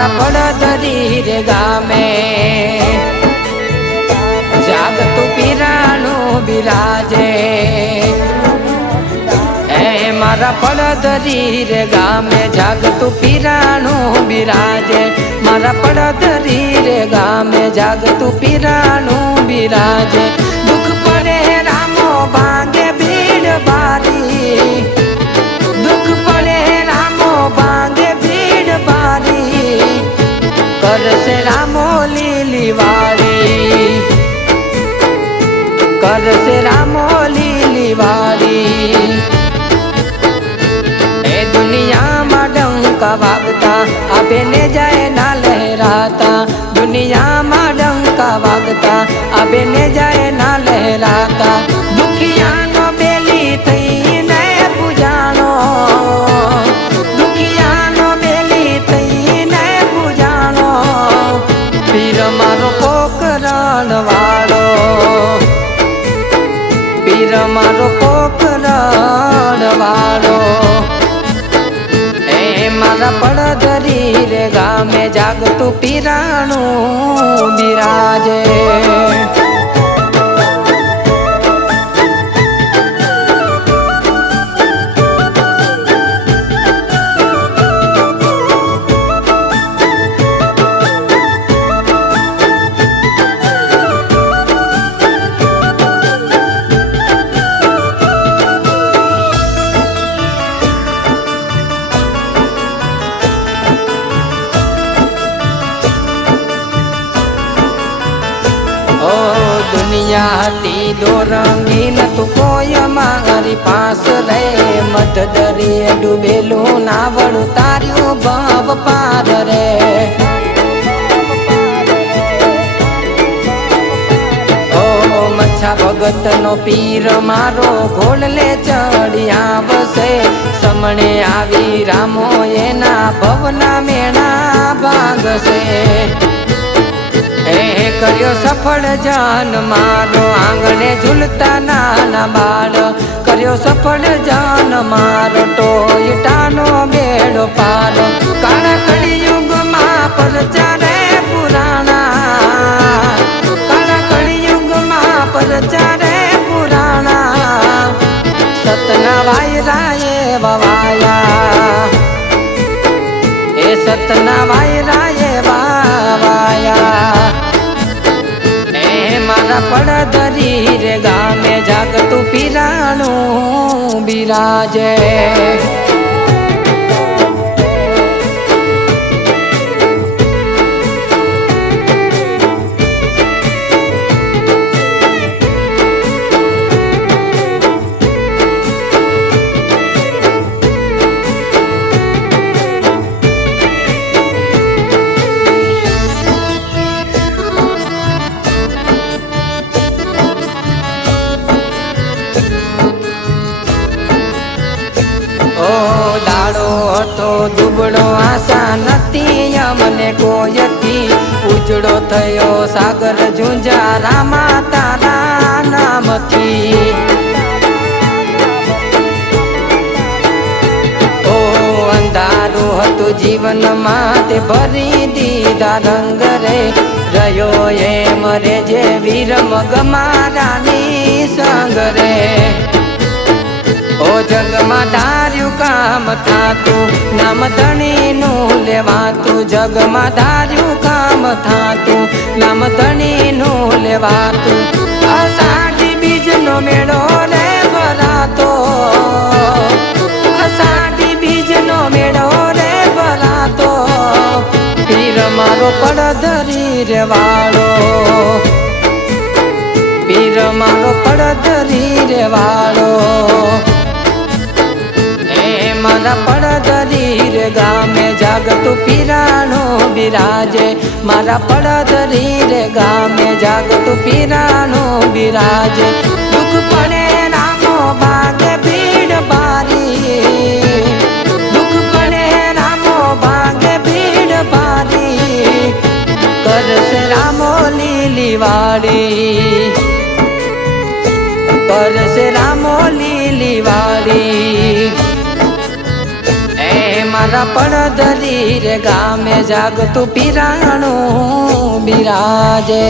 मारा પડધરી रे गामे जागतु पीराणु बिराजे ए मारा પડધરી रे गामे जागतु पीराणु बिराजे मारा પડધરી रे गामे जागतु पीराणु बिराजे दुख पड़े रामो भांगे भीड़ भारी दुख पड़े रामो भांगे भीड़ भारी कर से रामो लीली वाली कर से रामो लीली वाली ए दुनिया में डंका वागता अबे ने जाए ना लहराता दुनिया में डंका वागता अबे ने जाए ना लहराता दुखिया नो बेली थई ने पूजानो दुखिया नो बेली थई ने पूजानो पीर मारो पोकरण वालो पीर मारो पोकरण वालो ए मारा પડધરી रे गामे जागतु पीराणु बिराजे दुनिया ती दो रंगीन तू कोई मारी पास रे मत दरिए डूबेलू नावड़ू तार्यू भाव पार रे ओ मच्छा भगत नो पीर मारो घोड़ ले चढ़िया बसे समणे आवी रामो एना भवना मेणा भांग से કર્યો સફળ જાન મારો આંગણે ઝૂલતા નાના બાળ કર્યો સફળ જાન મારો ટોયટાનો બેડો પાર કાળા કળિયુગમાં પરચારે પુરાણા કાળા કળિયુગમાં પરચારે પુરાણા સતના વાયરાએ વવાયા એ સતના વાયરાએ વાવાયા मारा પડધરી रे गामे जागतु पीराणु बिराजे तो दुबड़ो आशा नती अमने कोयती उजड़ो थयो सागर झुंझा रामा तारा नाम थी ओ अंधारू हतु जीवन माते भरी दीदा रंग रे रयो ये मरे जे वीर मगमारानी संग रे ओ जग में धार्यु काम थातु नाम धनी नु लेवातु जग में धार्यु काम थातु नाम धनी नु लेवातु अषाढ़ी बीज नो मेड़ो रे भरातो अषाढ़ी बीज नो मेड़ो रे भरातो पीर मारो પડધરી रे वालो पीर मारो પડધરી रे वालो मारा પડધરી रे गामे जागतु पीराणु बिराजे मारा પડધરી रे गामे जागतु पीराणु बिराजे दुख पड़े रामो भागे भीड़ भारी दुख पड़े रामो भागे भीड़ भारी कर से रामो लीली वाली कर से रामो लीली वाली મારા પડદરી રે ગામે જાગતું પીરાણું બિરાજે.